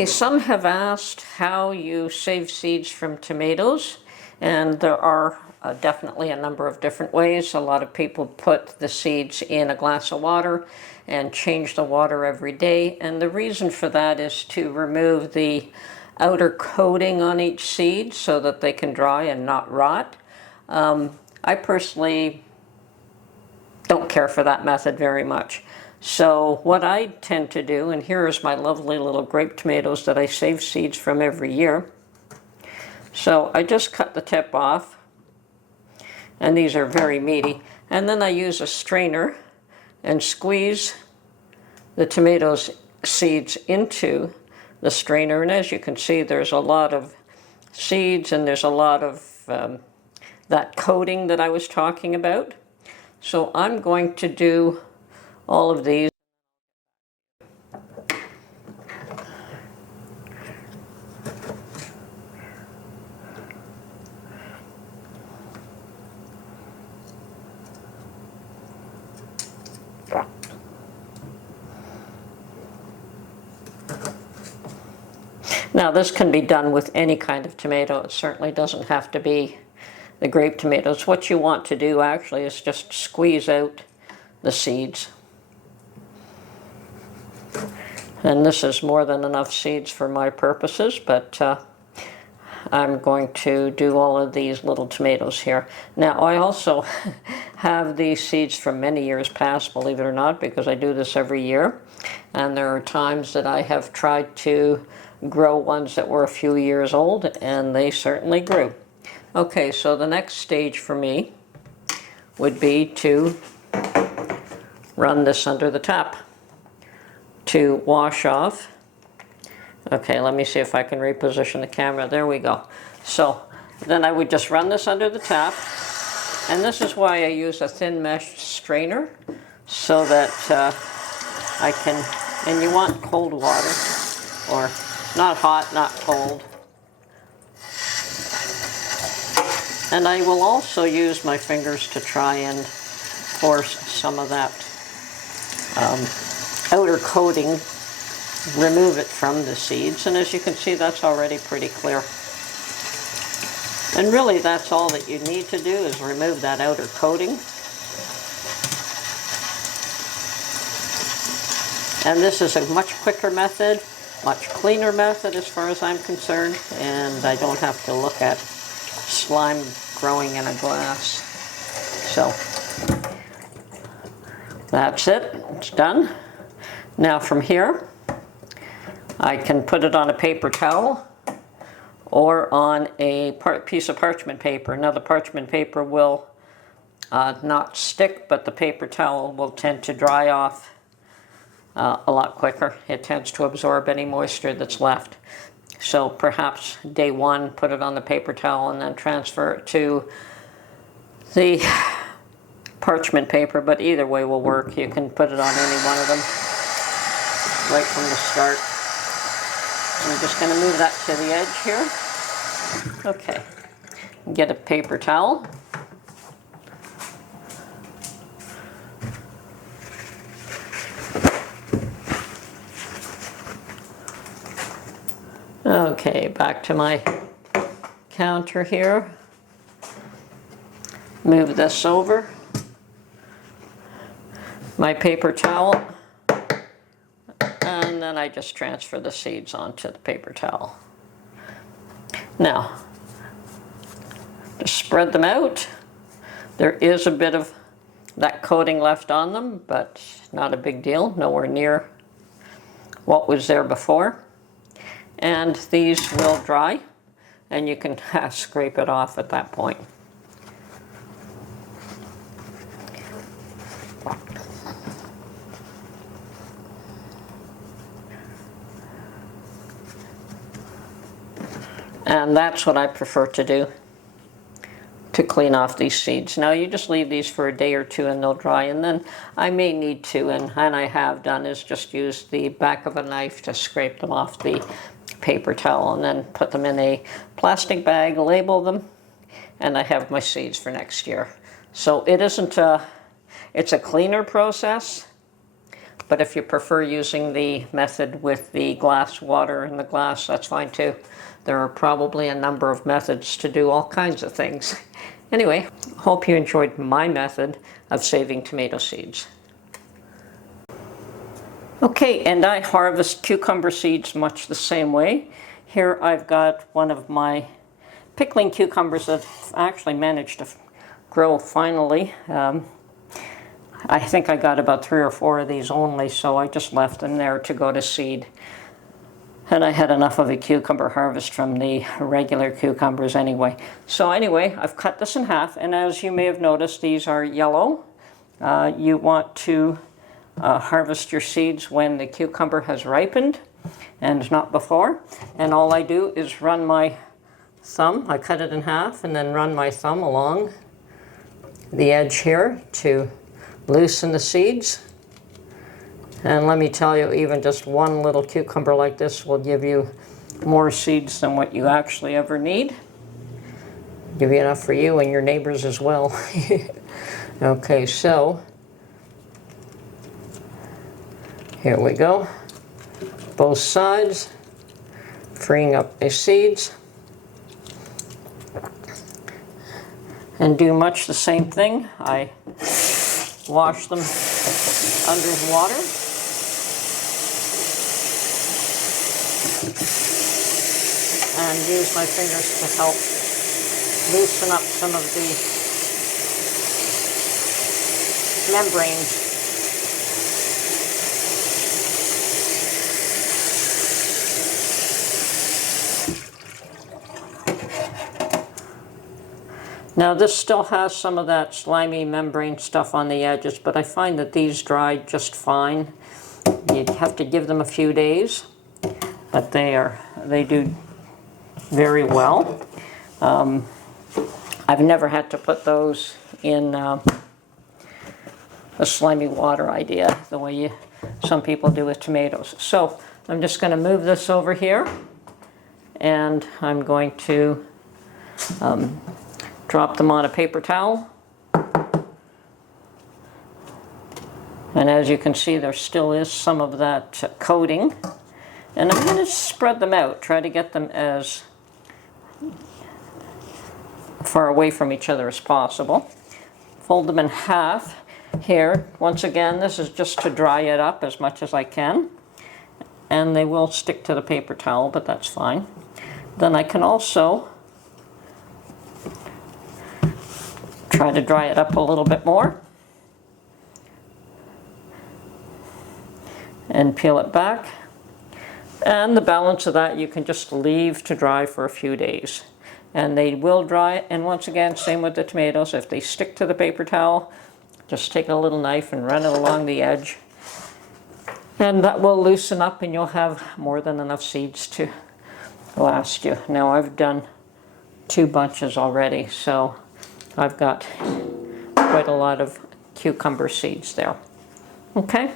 Okay, some have asked how you save seeds from tomatoes, and there are definitely a number of different ways. A lot of people put the seeds in a glass of water and change the water every day, and the reason for that is to remove the outer coating on each seed so that they can dry and not rot. I personally don't care for that method very much. So what I tend to do, and here is my lovely little grape tomatoes that I save seeds from every year. So I just cut the tip off, and these are very meaty. And then I use a strainer and squeeze the tomatoes seeds into the strainer. And as you can see, there's a lot of seeds and there's a lot of that coating that I was talking about. So I'm going to do all of these. Now this can be done with any kind of tomato. It certainly doesn't have to be the grape tomatoes. What you want to do actually is just squeeze out the seeds. And this is more than enough seeds for my purposes, but I'm going to do all of these little tomatoes here. Now I also have these seeds from many years past, believe it or not, because I do this every year. And there are times that I have tried to grow ones that were a few years old, and they certainly grew. Okay, so the next stage for me would be to run this under the tap to wash off. Okay, let me see if I can reposition the camera. There we go. So then I would just run this under the tap, and this is why I use a thin mesh strainer, so that I can, and you want cold water, or not hot, not cold. And I will also use my fingers to try and force some of that outer coating, remove it from the seeds. And as you can see, that's already pretty clear. And really, that's all that you need to do, is remove that outer coating. And this is a much quicker method, much cleaner method as far as I'm concerned, and I don't have to look at slime growing in a glass. So that's it, it's done. Now from here, I can put it on a paper towel or on a piece of parchment paper. Now the parchment paper will not stick, but the paper towel will tend to dry off a lot quicker. It tends to absorb any moisture that's left. So perhaps day one, put it on the paper towel and then transfer it to the parchment paper, but either way will work. You can put it on any one of them right from the start. I'm just going to move that to the edge here. Okay, get a paper towel. Okay, back to my counter here. Move this over. My paper towel. And then I just transfer the seeds onto the paper towel. Now, just spread them out. There is a bit of that coating left on them, but not a big deal, nowhere near what was there before. And these will dry, and you can scrape it off at that point. And that's what I prefer to do to clean off these seeds. Now you just leave these for a day or two and they'll dry, and then I may need to, and I have done, is just use the back of a knife to scrape them off the paper towel and then put them in a plastic bag, label them, and I have my seeds for next year. So it isn't it's a cleaner process, But if you prefer using the method with the glass water in the glass, that's fine too. There are probably a number of methods to do all kinds of things. Anyway, hope you enjoyed my method of saving tomato seeds. Okay, and I harvest cucumber seeds much the same way. Here I've got one of my pickling cucumbers that actually managed to grow finally. I think I got about 3 or 4 of these only, so I just left them there to go to seed. And I had enough of a cucumber harvest from the regular cucumbers anyway. So anyway, I've cut this in half, and as you may have noticed, these are yellow. You want to harvest your seeds when the cucumber has ripened and not before. And all I do is run my thumb, I cut it in half, and then run my thumb along the edge here to loosen the seeds. And let me tell you, even just one little cucumber like this will give you more seeds than what you actually ever need. Give you enough for you and your neighbors as well. Okay, so here we go. Both sides, freeing up the seeds. And do much the same thing. I wash them under water. And use my fingers to help loosen up some of the membranes. Now this still has some of that slimy membrane stuff on the edges, but I find that these dry just fine. You have to give them a few days, but they do very well. I've never had to put those in the slimy water idea, the way some people do with tomatoes. So I'm just going to move this over here, and I'm going to drop them on a paper towel. And as you can see, there still is some of that coating. And I'm going to spread them out, try to get them as far away from each other as possible. Fold them in half here. Once again, this is just to dry it up as much as I can. And they will stick to the paper towel, but that's fine. Then I can also try to dry it up a little bit more and peel it back. And the balance of that you can just leave to dry for a few days. And they will dry, and once again, same with the tomatoes. If they stick to the paper towel, just take a little knife and run it along the edge. And that will loosen up and you'll have more than enough seeds to last you. Now I've done 2 bunches already, so I've got quite a lot of cucumber seeds there. Okay?